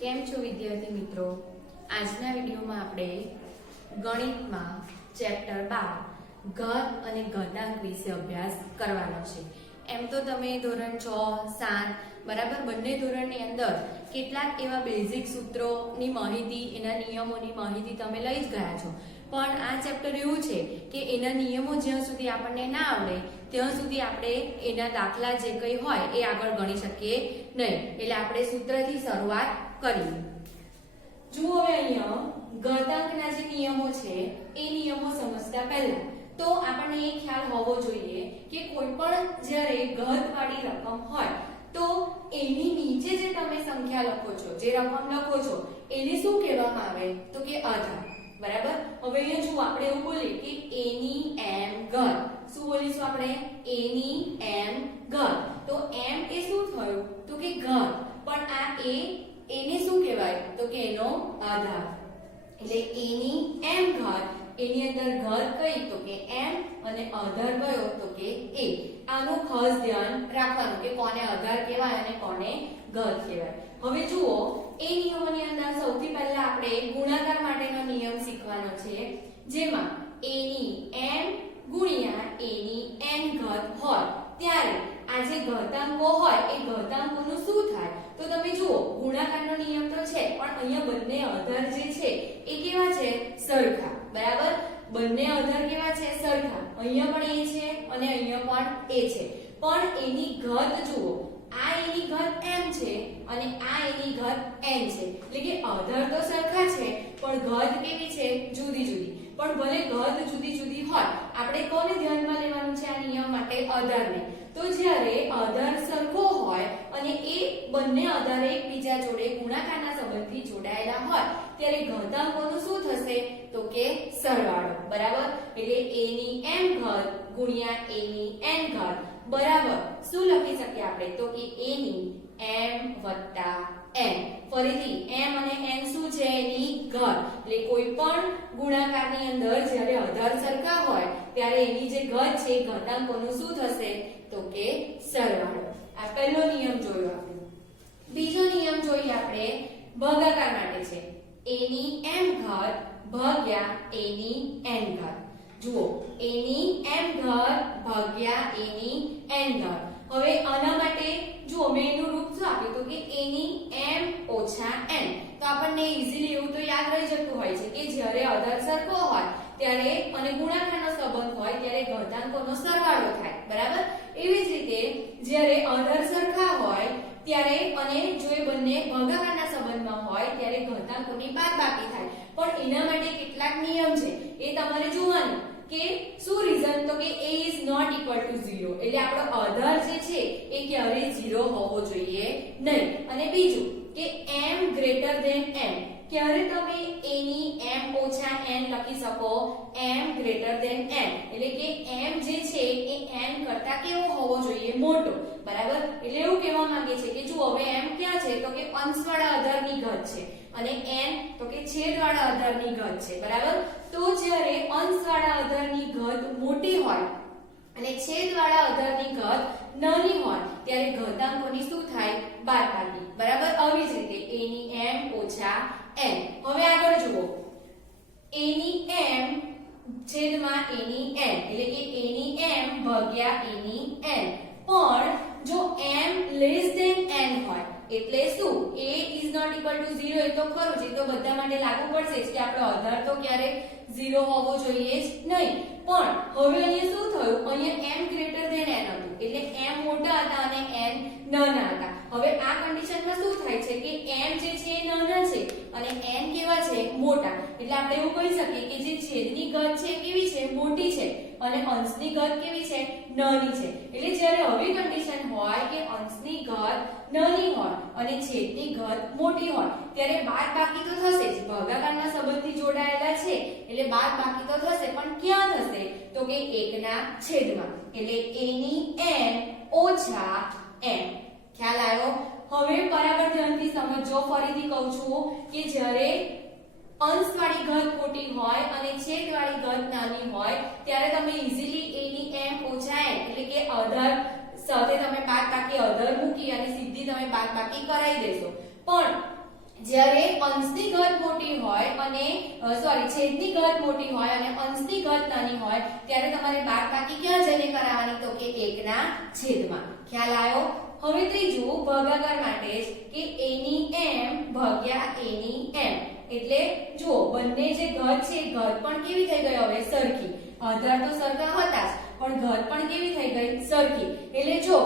કેમ છો વિદ્યાર્થી મિત્રો? આજના વિડીયોમાં આપણે ગણિતમાં ચેપ્ટર 12 ઘાત અને ઘાતાંક વિશે અભ્યાસ કરવાનો છે. એમ તો તમે ધોરણ 6, 7 બરાબર બંને ધોરણની અંદર કેટલાક એવા બેઝિક સૂત્રોની માહિતી, એના નિયમોની માહિતી તમે લઈ જ ગયા છો. પણ આ ચેપ્ટર એવું છે કે એના નિયમો જ્યાં સુધી આપણને ના આવડે ત્યાં સુધી આપણે એના દાખલા જે કંઈ હોય એ આગળ ગણી શકીએ નહીં. એટલે આપણે સૂત્રથી શરૂઆત કરીએ. જુઓ હવે અહીંયા ઘાતાંકના જે નિયમો છે એ નિયમો સમજતા પહેલા તો આપણને એ ખ્યાલ હોવો જોઈએ કે કોઈ પણ જ્યારે ઘાતવાળી રકમ હોય તો એની નીચે જે તમે સંખ્યા લખો છો, જે રકમ લખો છો એને શું કહેવામાં આવે તો કે આધાર. બરાબર. હવે અહીંયા જો આપણે એવું બોલીએ કે a ની m ઘાત. શું બોલીશું આપણે? a ની m ઘાત. તો m એ શું થયું તો કે ઘાત. પણ આ a એને શું કહેવાય તો કે એનો આધાર. એટલે a ની m ઘાત, એની અંદર ઘાત કઈ તો કે m અને આધાર કયો તો કે a. આનું ખાસ ધ્યાન રાખવાનું કે કોને આધાર કહેવાય અને કોને ઘાત કહેવાય. હવે જુઓ એ નિયમોની અંદર સૌથી પહેલા આપણે ગુણાકાર માટેનો નિયમ શીખવાનો છે, જેમાં a ની m ગુણ્યા a ની n ઘાત હોય ત્યારે આ જે ઘાતાંકો હોય એ ઘાતાંકોનું શું થાય તો તમે જુઓ ગુણાકારનો નિયમ તો છે પણ અહીંયા બંને આધાર જે છે એ કેવા છે? સરખા. બરાબર. બંને આધાર કેવા છે? સરખા. અહીંયા પણ a છે અને અહીંયા પણ a છે. પણ એની ઘાત જુઓ, આ એની ઘાત m છે અને આ એની ઘાત n છે. એટલે કે આધાર તો સરખા છે પણ ઘાત કેવી છે? જુદી જુદી. પણ ભલે ઘાત જુદી જુદી હોય, આપણે કોને ધ્યાનમાં લેવાનું છે આ નિયમ માટે? આધારને. તો જ્યારે આધાર સરખો હોય અને એ બંને આધાર એકબીજા જોડે ગુણાકારના સંબંધથી જોડાયેલા હોય ત્યારે ઘાતાંકોનું શું થશે તો કે સરવાળો. બરાબર. એટલે a ની m ઘાત ગુણ્યા a ની n ઘાત બરાબર શું લખી શકીએ આપણે તો કે a ની m વત્તા n. ફરીથી m અને n શું છે? એની ઘાત. એટલે કોઈ પણ ગુણાકારની અંદર જ્યારે આધાર સરખા હોય ત્યારે એની જે ઘાત છે ઘાતાંકોનું શું થશે તો કે સરવાળો. આ પહેલો નિયમ જોયો આપણે. બીજો નિયમ જોઈએ આપણે ભાગાકાર માટે છે. a ની m ઘાત ભાગ્યા a ની n ઘાત. જુઓ a ની m ઘાત ભાગ્યા a ની n ઘાત. હવે આના માટે જુઓ મેં એનું રૂપ શું આપ્યું તો કે a ની m ઓછા n. તો આપણને ઈઝીલી એવું તો યાદ રહી જતું હોય છે કે જ્યારે આધાર સરખો હોય ત્યારે અને ગુણાકારનો સંબંધ હોય ત્યારે ઘાતાંકોનો સરવાળો થાય. બરાબર. એવી જ રીતે જ્યારે આધાર સરખા હોય ત્યારે અને જો એ બંને ભાગાકારના સંબંધમાં હોય ત્યારે ઘાતાંકોની બાદબાકી થાય. પણ એના માટે કેટલાક નિયમ છે એ તમારે જોવાનું કે શું રીઝન તો કે a is not equal to 0. એટલે આપણો આધાર જે છે એ ક્યારેય 0 હોવો જોઈએ નહીં. અને બીજું કે m greater than n. ક્યારે તમે a ની m ઓછા n લખી શકો? m greater than n. એટલે કે m જે છે એ n કરતા કેવો હોવો જોઈએ? મોટો. બરાબર. એટલે એવું કહેવા માંગે છે કે જો હવે m ક્યાં છે તો કે અંશવાળા આધારની ઘાત છે અને n તો કે છેદવાળા આધારની ઘાત છે. બરાબર. તો જ્યારે અંશવાળા આધારની ઘાત મોટી હોય અને છેદવાળા આધારની ઘાત નાની હોય ત્યારે ઘાતાંકોની શું થાય? બાદબાકી. બરાબર. આવી જ રીતે a ની m ઓછા n. હવે આગળ જુઓ a ની m છેદમાં a ની n. એટલે કે a ની m ભાગ્યા a ની n. પણ જો m લેસ ધેન n હોય એટલે શું? a is not equal to 0 એ તો ખરું છે, તો બધા માટે લાગુ પડશે જ કે આપણો આધાર તો ક્યારે 0 હોવો જોઈએ જ નહીં. પણ હવે અહીંયા શું થયું? અહીંયા m greater than n હતું. એટલે m મોટા હતા અને n નાના હતા. હવે આ કન્ડિશનમાં શું થાય છે કે m જે છે એ નાના છે અને n કેવા છે? મોટા. એટલે આપણે એવું કહી શકીએ કે જે છેદની ઘાત છે કેવી છે? મોટી છે અને અંશની ઘાત કેવી છે? નાની છે. એટલે જ્યારે આવી કન્ડિશન હોય કે અંશની ઘાત નાની હોય અને છેદની ઘાત મોટી હોય ત્યારે બાદબાકી તો થશે જ. ભાગાકારના સંબંધથી જોડાયેલા છે એટલે બાદબાકી તો થશે, પણ ક્યાં થશે તો કે 1 ના છેદમાં. એટલે a ની n ઓછા n. ખ્યાલ આવ્યો? હવે બરાબર ધ્યાનથી સમજો. ફરીથી કહું છું કે જ્યારે અંશવાળી ઘાત મોટી હોય અને છેદવાળી ઘાત નાની હોય ત્યારે તમે ઈઝીલી a ની m ઓછા n એટલે કે આધાર સાથે તમે બાદબાકી આધાર મૂકી અને સીધી તમે બાદબાકી કરાવી દેશો. પણ જ્યારે અંશની ઘાત મોટી હોય અને છેદની ઘાત મોટી હોય અને અંશની ઘાત નાની હોય ત્યારે તમારે બાદબાકી ક્યાં જઈને કરાવવાની તો કે 1 ના છેદમાં. ખ્યાલ આવ્યો? હવે ત્રીજું ભાગાકાર માટે જ કે a ની m ભાગ્યા a ની m. એટલે જો બંને જે ઘાત છે ઘાત પણ કેવી થઈ ગઈ હવે સરખી. આધાર તો સરખા હતા જ પણ ઘાત પણ કેવી થઈ ગઈ સરખી. એટલે જો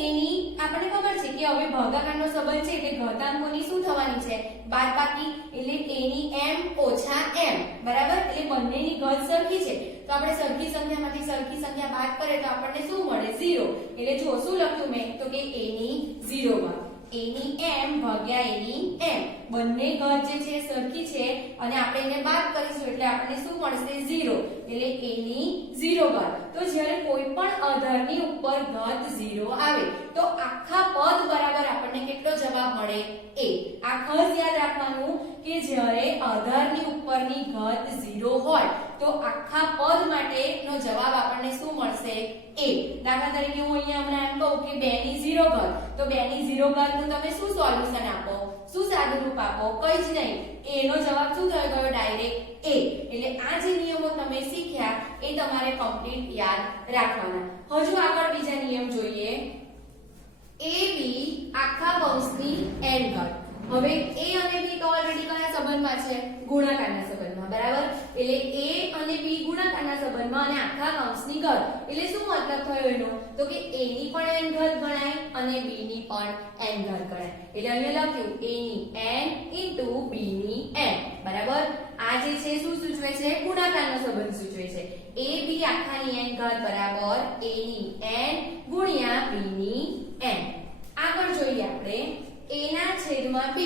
a ની આપણને ખબર છે કે હવે ભાગાકારનો સંબંધ છે એટલે ઘાતાંકોની શું થવાની છે બાદબાકી. એટલે a ની m ઓછા m બરાબર. એટલે બંનેની ઘાત સરખી છે તો આપણે સરખી સંખ્યામાંથી સરખી સંખ્યા બાદ કરીએ તો આપણને શું મળે 0. એટલે જો શું લખ્યું મેં તો કે a ની 0 ઘાત a ની m ભાગ્યા a ની m. બંને ઘાત જે છે સરખી છે અને આપણે એને બાદ કરીશું એટલે આપણને શું મળશે 0. એટલે a ની 0 ઘાત. તો જ્યારે કોઈ પણ આધારની ઉપર ઘાત 0 આવે તો આખા પદ બરાબર આપણને કેટલો જવાબ મળે a. આ ખાસ યાદ રાખવાનું કે જ્યારે આધારની ઉપરની ઘાત 0 હોય તો આખા પદ માટેનો જવાબ આપણને શું મળશે a. દાખલા તરીકે હું અહીંયા હમણાં એમ કહું કે 2 ની 0 ઘાત તો 2 ની 0 ઘાતનું તમે શું સોલ્યુશન આપો, શું સાદુરૂપ આપો? કઈ જ નહીં. a નો જવાબ શું થઈ ગયો ડાયરેક્ટ a. એટલે આ જે નિયમો તમે શીખ્યા એ તમારે કમ્પ્લીટ યાદ રાખવાના. હજુ આગળ બીજા નિયમ જોઈએ. ab આખા કૌંસની n ઘાત. હવે a અને b તો ઓલરેડી કયા સંબંધમાં છે? ગુણાકારના સંબંધમાં બરાબર. એટલે a અને b ગુણાકારના સંબંધમાં અને આખા કૌંસની ઘાત. એટલે શું મતલબ થયો એનો તો કે a ની પણ n ઘાત ગણાય અને b ની પણ n ઘાત ગણાય. એટલે અહીંયા લખ્યું a ની n b ની n બરાબર. આ જે છે શું સૂચવે છે? ગુણાકારનો સંબંધ સૂચવે છે. ab આખાની n ઘાત બરાબર a ની n ગુણ્યા b ની n. આગળ જોઈએ આપણે a ના છેદમાં b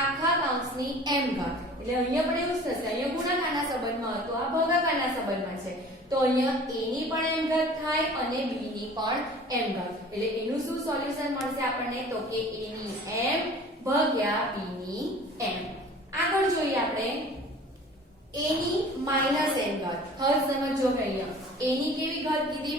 આખા કૌંસની m ઘાત. એટલે અહીંયા પણ એવું જ થશે. અહીંયા ગુણાકારના સંબંધમાં હતો, આ ભાગાકારના સંબંધમાં છે. તો અહીંયા a ની પણ m ઘાત થાય અને b ની પણ m ઘાત. એટલે એનું શું સોલ્યુશન મળશે આપણને તો કે a ની m ભાગ્યા b ની m. આગળ જોઈએ આપણે a ની n ઘાત. હવે સમજો અહીંયા a ની કેવી ઘાત કીધી?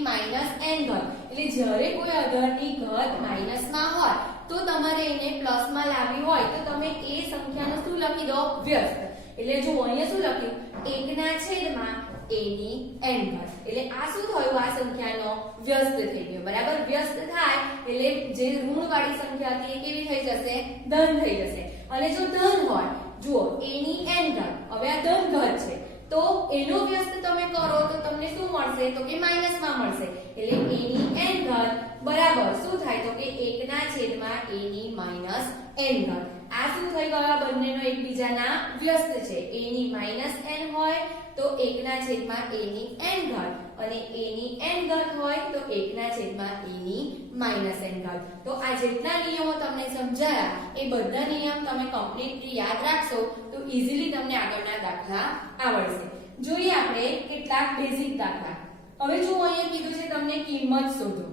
n ઘાત. એટલે જ્યારે કોઈ આધારની ઘાત માઈનસમાં હોય તો તમારે એને પ્લસમાં લાવવી હોય તો તમે એ સંખ્યાનો શું લખી દો? વ્યસ્ત. એટલે જો અહીંયા શું લખ્યું? 1 ના છેદમાં a ની n ઘાત. એટલે આ શું થયું? આ સંખ્યાનો વ્યસ્ત થઈ ગયો બરાબર. વ્યસ્ત થાય એટલે જે ઋણવાળી સંખ્યા હતી એ કેવી થઈ જશે? ધન થઈ જશે. અને જો ધન હોય જુઓ a ની n ઘાત. હવે આ ધન ઘાત છે તો એનો વ્યસ્ત તમે કરો તો તમને શું મળશે તો કે માઈનસમાં મળશે. એટલે a ની n ઘાત બરાબર શું થાય તો કે 1 ના છેદમાં a ની n ઘાત. આ શું થઈ ગયો? આ બંનેનો એકબીજાના વ્યસ્ત છે. a ની n હોય તો 1 ના છેદમાં a ની n ઘાત અને a ની n ઘાત હોય તો 1 ના છેદમાં a ની n ઘાત. તો આ જેટલા નિયમો તમને સમજાયા એ બધા નિયમ તમે કમ્પ્લીટલી યાદ રાખશો તો ઈઝીલી તમને આગળના દાખલા આવડશે. જોઈએ આપણે કેટલાક બેઝિક દાખલા. હવે જો અહીંયા કીધું છે તમને કિંમત શોધો.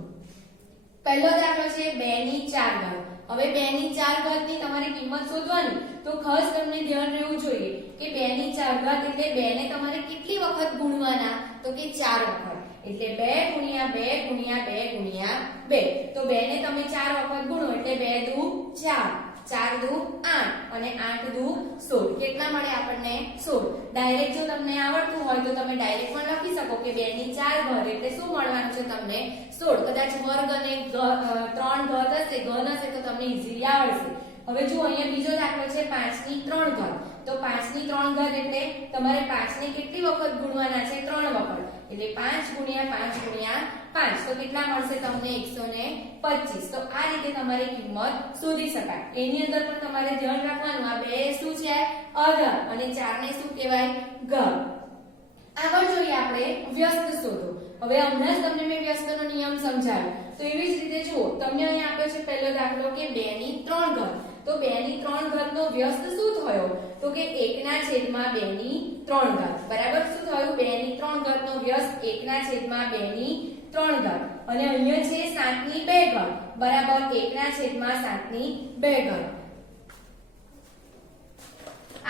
પહેલો દાખલો છે 2 ની 4 ઘાત. હવે 2 ની 4 ઘાતની તમારે કિંમત શોધવાની તો ખાસ તમને ધ્યાન રહેવું જોઈએ કે 2 ની 4 ઘાત એટલે 2 ને તમારે કેટલી વખત ગુણવાના તો કે 4 વખત. એટલે 2 ગુણ્યા 2 ગુણ્યા 2 ગુણ્યા 2. તો 2 ને તમે 4 વખત ગુણો એટલે 2 દુ 4, 4 દુ 8 અને 8 દુ 16. કેટલા મળે આપણને? 16. ડાયરેક્ટ જો તમને આવડતું હોય તો તમે ડાયરેક્ટ પણ લખી શકો કે 2 ની 4 ઘાત એટલે શું મળવાનું છે તમને? 16. કદાચ વર્ગ અને 3 ઘાત હશે, ઘન હશે તો તમને ઈઝીલી આવડશે. હવે જો અહીંયા બીજો દાખલો છે 5 ની 3 ઘાત. તો 5 ની 3 ઘાત એટલે તમારે 5 ને કેટલી વખત ગુણવાના છે? 3 વખત. એટલે 5 ગુણ્યા 5 ગુણ્યા 5 તો કેટલા મળશે તમને? 125. તો આ રીતે તમારી કિંમત શોધી શકાય. એની અંદર પણ તમારે ધ્યાન રાખવાનું આ બે શું છે? આધાર અને 4 ને શું કહેવાય? ઘાત. આગળ જોઈએ આપણે વ્યસ્ત શોધો. હવે હમણાં જ તમને મેં વ્યસ્તનો નિયમ સમજાવ્યો. તો એવી જ રીતે જુઓ તમને અહીંયા આપ્યો છે પહેલો દાખલો કે 2 ની 3 ઘાત. તો 2 ની 3 ઘાતનો વ્યસ્ત શું થયો તો કે 1 ના છેદમાં 2 ની 3 ઘાત બરાબર. શું થયું? 2 ની 3 ઘાતનો વ્યસ્ત 1 ના છેદમાં 2 ની 3 ઘાત. અને અહીંયા છે 7 ની 2 ઘાત બરાબર 1 ના છેદમાં 7 ની 2 ઘાત.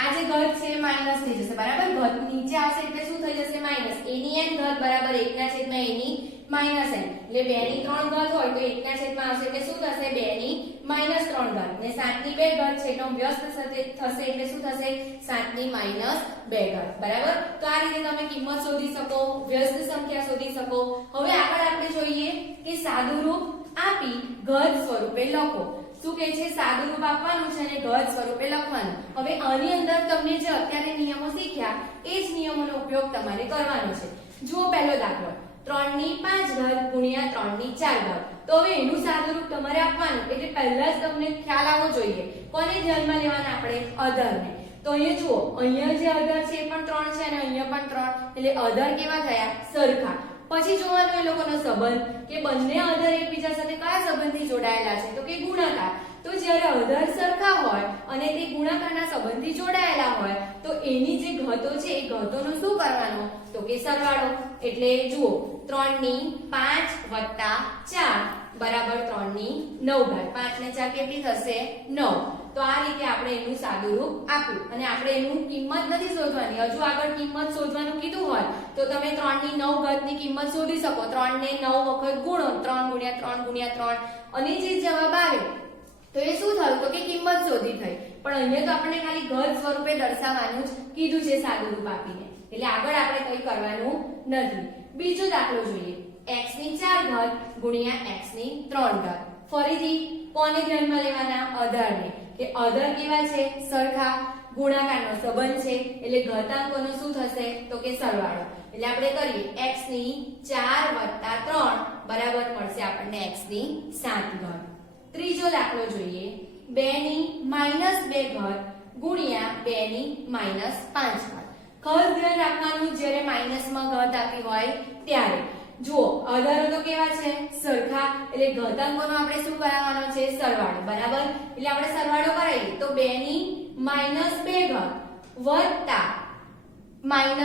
આ જે ઘાત છે માઈનસ થઈ જશે બરાબર. ઘાત નીચે આવશે એટલે શું થઈ જશે? માઈનસ. a ની n ઘાત બરાબર 1 ના છેદમાં a ની માઇનસ n એટલે 2 ની 3 ઘાત હોય તો 1 ના છેદમાં આવશે એટલે શું થશે 2 ની માઇનસ 3 ઘાત ને 7 ની 2 ઘાત છે તો વ્યસ્ત થશે એટલે શું થશે 7 ની માઇનસ 2 ઘાત બરાબર તો આ રીતે તમે કિંમત શોધી શકો વ્યસ્ત સંખ્યા શોધી શકો હવે આગળ આપણે જોઈએ કે સાદું રૂપ આપી ઘાત સ્વરૂપે લખો શું કહે છે સાદું રૂપ આપવાનું છે અને ઘાત સ્વરૂપે લખવાનું હવે આની અંદર તમને જે અત્યારે નિયમો શીખ્યા એ જ નિયમોનો ઉપયોગ તમારે કરવાનો છે જુઓ પહેલો દાખલો 3 ની 5 ઘાત ગુણ્યા 3 ની 4 ઘાત તો હવે એનું સાદું રૂપ તમારે આપવાનું એટલે પહેલા જ તમને ખ્યાલ આવવો જોઈએ કોને ધ્યાનમાં લેવાના આપણે અધરને તો અહીંયા જુઓ અહીંયા જે અધર છે એ પણ 3 છે અને અહીંયા પણ 3 એટલે અધર કેવા થયા સરખા પછી જોવાનું એ લોકોનો સંબંધ કે બંને અધર એકબીજા સાથે કયા સંબંધથી જોડાયેલા છે તો કે ગુણાકાર તો જ્યારે અધર સરખા હોય અને તે ગુણાકારના સંબંધથી જોડાયેલા હોય તો એની જે ઘાતો છે એ ઘાતોનો શું કરવાનો તો કે સરવાળો એટલે જુઓ 3 ની 5 વત્તા 4 બરાબર 3 ની 9 ઘાત 5 ને 4 કેટલી થશે 9 તો આ રીતે આપણે એનું સાદું રૂપ આપ્યું અને આપણે એનું કિંમત નથી શોધવાની હજુ આગળ કિંમત શોધવાનું કીધું હોય તો તમે 3 ની 9 ઘાત ની કિંમત શોધી શકો 3 ને 9 વખત ગુણો 3 ગુણ્યા 3 ગુણ્યા 3 અને જે જવાબ આવે તો એ શું થયું તો કે કિંમત શોધી થઈ પણ અહીંયા તો આપણે ખાલી ઘાત સ્વરૂપે દર્શાવવાનું જ કીધું છે સાદું રૂપ આપીને એટલે આગળ આપણે કંઈ કરવાનું નથી બીજો દાખલો જોઈએ x ની 4 ઘાત ગુણ્યા x ની 3 ઘાત ફરીથી કોને ધ્યાનમાં લેવાના અધરને કે અધર કેવા છે સરખા ગુણાકારનો સંબંધ છે એટલે ઘાતાંકોનો શું થશે તો કે સરવાળો એટલે આપણે કરીએ x ની 4 3 બરાબર મળશે આપણને x ની 7 ઘાત ત્રીજો દાખલો જોઈએ 2 ની -2 ઘાત ગુણ્યા 2 ની -5 ઘાત ખાસ ધ્યાન રાખવાનું જ્યારે માઈનસમાં ઘાત આપી હોય ત્યારે જુઓ અધરો તો કેવા છે સરખા એટલે ઘાતાંકોનો આપણે શું કરાવવાનો છે સરવાળો બરાબર એટલે આપણે સરવાળો કરાવીએ તો 2 ની -2 ઘાત વત્તા -5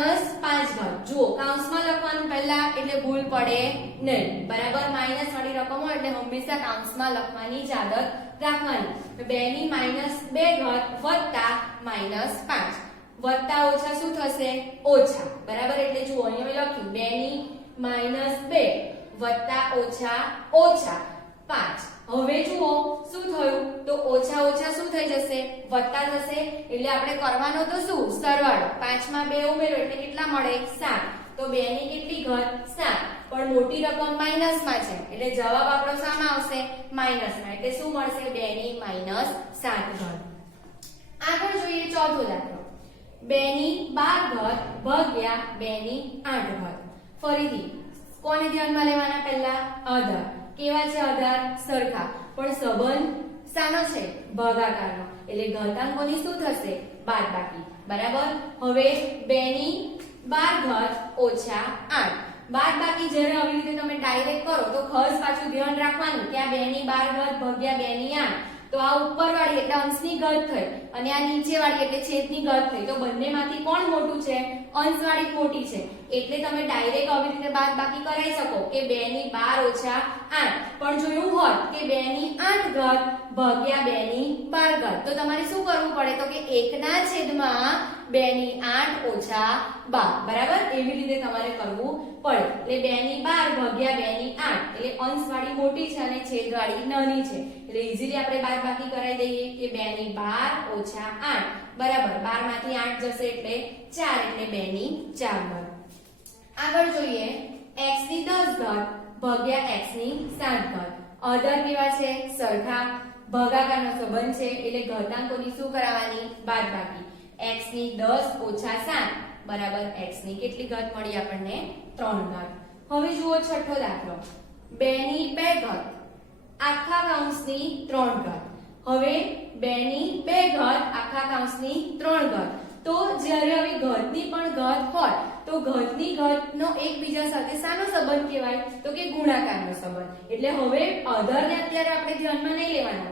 ઘાત જુઓ કૌંસમાં લખવાનું પહેલા એટલે ભૂલ પડે નહીં બરાબર માઈનસ વાળી રકમ હોય એટલે હંમેશા કૌંસમાં લખવાની જ આદત રાખવાની તો 2 ની -2 ઘાત વત્તા -5 વત્તા ઓછા શું થશે ઓછા બરાબર એટલે જુઓ અહીંયા મેં લખ્યું 2 ની -2 વત્તા ઓછા ઓછા 5 હવે જુઓ શું થયું તો ઓછા ઓછા શું થઈ જશે વત્તા થશે એટલે આપણે કરવાનો તો શું સરવાળો 5 માં 2 ઉમેરો એટલે કેટલા મળે 7 તો 2 ની કેટલી ઘાત 7 પણ મોટી રકમ માઈનસમાં છે એટલે જવાબ આપણો સામે આવશે માઈનસમાં એટલે શું મળશે 2 ની -7 ઘાત આગળ જોઈએ ચોથો દાખલો 2 ની 12 ઘાત ભાગ્યા 2 ની 8 ઘાત ફરીથી કોને ધ્યાનમાં લેવાના પહેલા અધર કેવા છે અધર સરખા પણ સંબંધ સાનો છે ભાગાકારનો એટલે ઘાતાંકોની શું થશે બાદબાકી બરાબર હવે 2 ની 12 ઘાત ઓછા 8 બાદબાકી જ્યારે આવી રીતે તમે ડાયરેક્ટ કરો તો ખાસ પાછું ધ્યાન રાખવાનું કે આ 2 ની 12 ઘાત ભાગ્યા 2 ની 8 તો આ ઉપરવાળી એટલે અંશની ઘાત થઈ અને આ નીચેવાળી એટલે છેદની ઘાત થઈ તો બંનેમાંથી કોણ મોટું છે અંશવાળી મોટી છે એટલે તમે ડાયરેક્ટ આવી રીતે બાદબાકી કરાવી શકો કે 2 ની 12 ઓછા 8 પણ જો એવું હોત કે 2 ની 8 ઘાત ભાગ્યા 2 ની 12 ઘાત તો તમારે શું કરવું પડે તો કે 1 ના છેદમાં 2 ની 8 ઓછા 12 બરાબર એવી રીતે તમારે કરવું પડે એટલે 2 ની 12 ભાગ્યા 2 ની 8 એટલે અંશવાળી મોટી છે અને છેદવાળી નાની છે એટલે ઈઝીલી આપણે બાદબાકી કરાવી દઈએ કે 2 ની 12 ઓછા 8 બરાબર 12 માંથી 8 જશે એટલે 4 એટલે 2 ની 4 ઘાત આગળ જોઈએ x ની 10 ઘાત ભાગ્યા x ની 7 ઘાત અધર કેવા છે સરખા ભાગાકારનો સંબંધ છે એટલે ઘાતાંકોની શું કરાવવાની બાદબાકી x ની 10 ઓછા 7 બરાબર x ની કેટલી ઘાત મળી આપણને 3 ઘાત હવે જુઓ છઠ્ઠો દાખલો 2 ની 2 ઘાત આખા કૌંસની 3 ઘાત હવે 2 ની 2 ઘાત આખા કૌંસની 3 ઘાત તો જ્યારે આવી ઘાતની પણ ઘાત હોય તો ઘાતની ઘાતનો એકબીજા સાથે શાનો સંબંધ કહેવાય તો કે ગુણાકારનો સંબંધ એટલે હવે અધરને અત્યારે આપણે ધ્યાનમાં નહીં લેવાનો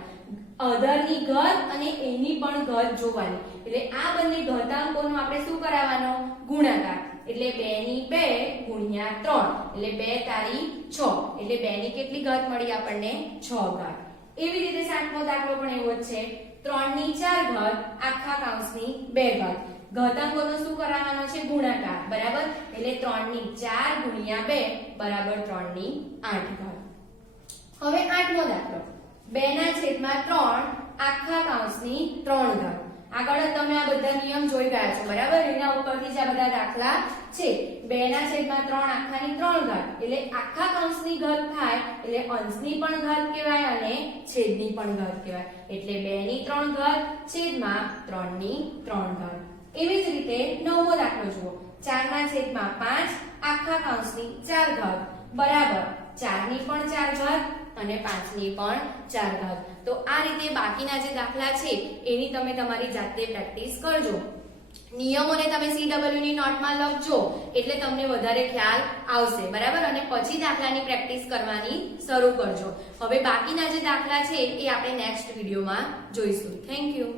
અધરની ઘાત અને એની પણ ઘાત જોવાની એટલે આ બંને ઘાતાંકોનો આપણે શું કરાવવાનો ગુણાકાર એટલે 2 ની 2 ગુણ્યા 3 એટલે 2 તારી 6 એટલે 2 ની કેટલી ઘાત મળી આપણને 6 ઘાત એવી રીતે સાતમો દાખલો પણ એવો જ છે 3 ની 4 ઘાત આખા કૌંસની 2 ઘાત ઘાતાંકોનો શું કરાવવાનો છે ગુણાકાર બરાબર એટલે 3 ની 4 ગુણ્યા 2 બરાબર 3 ની 8 ઘાત હવે 8મો દાખલો 2 ના છેદમાં 3 આખા કૌંસની 3 ઘાત આગળ જ તમે આ બધા નિયમ જોઈ ગયા છો બરાબર એના ઉપરથી જ આ બધા દાખલા છે 2 ના છેદમાં 3 આખાની 3 ઘાત એટલે આખા કૌંસની ઘાત થાય એટલે અંશની પણ ઘાત કહેવાય અને છેદની પણ ઘાત કહેવાય એટલે 2 ની 3 ઘાત છેદમાં 3 ની 3 ઘાત એવી જ રીતે 9મો દાખલો જુઓ 4 ના છેદમાં 5 આખા કૌંસની 4 ઘાત બરાબર 4 ની પણ 4 ઘાત અને 5 ની પણ 4 ઘાત તો આ રીતે બાકીના જે દાખલા છે એની તમે તમારી જાતે પ્રેક્ટિસ કરજો નિયમોને તમે CW ની નોટમાં લખજો એટલે તમને વધારે ખ્યાલ આવશે બરાબર અને પછી દાખલાની પ્રેક્ટિસ કરવાની શરૂ કરજો હવે બાકીના જે દાખલા છે એ આપણે નેક્સ્ટ વિડિયોમાં જોઈશું થેન્ક યુ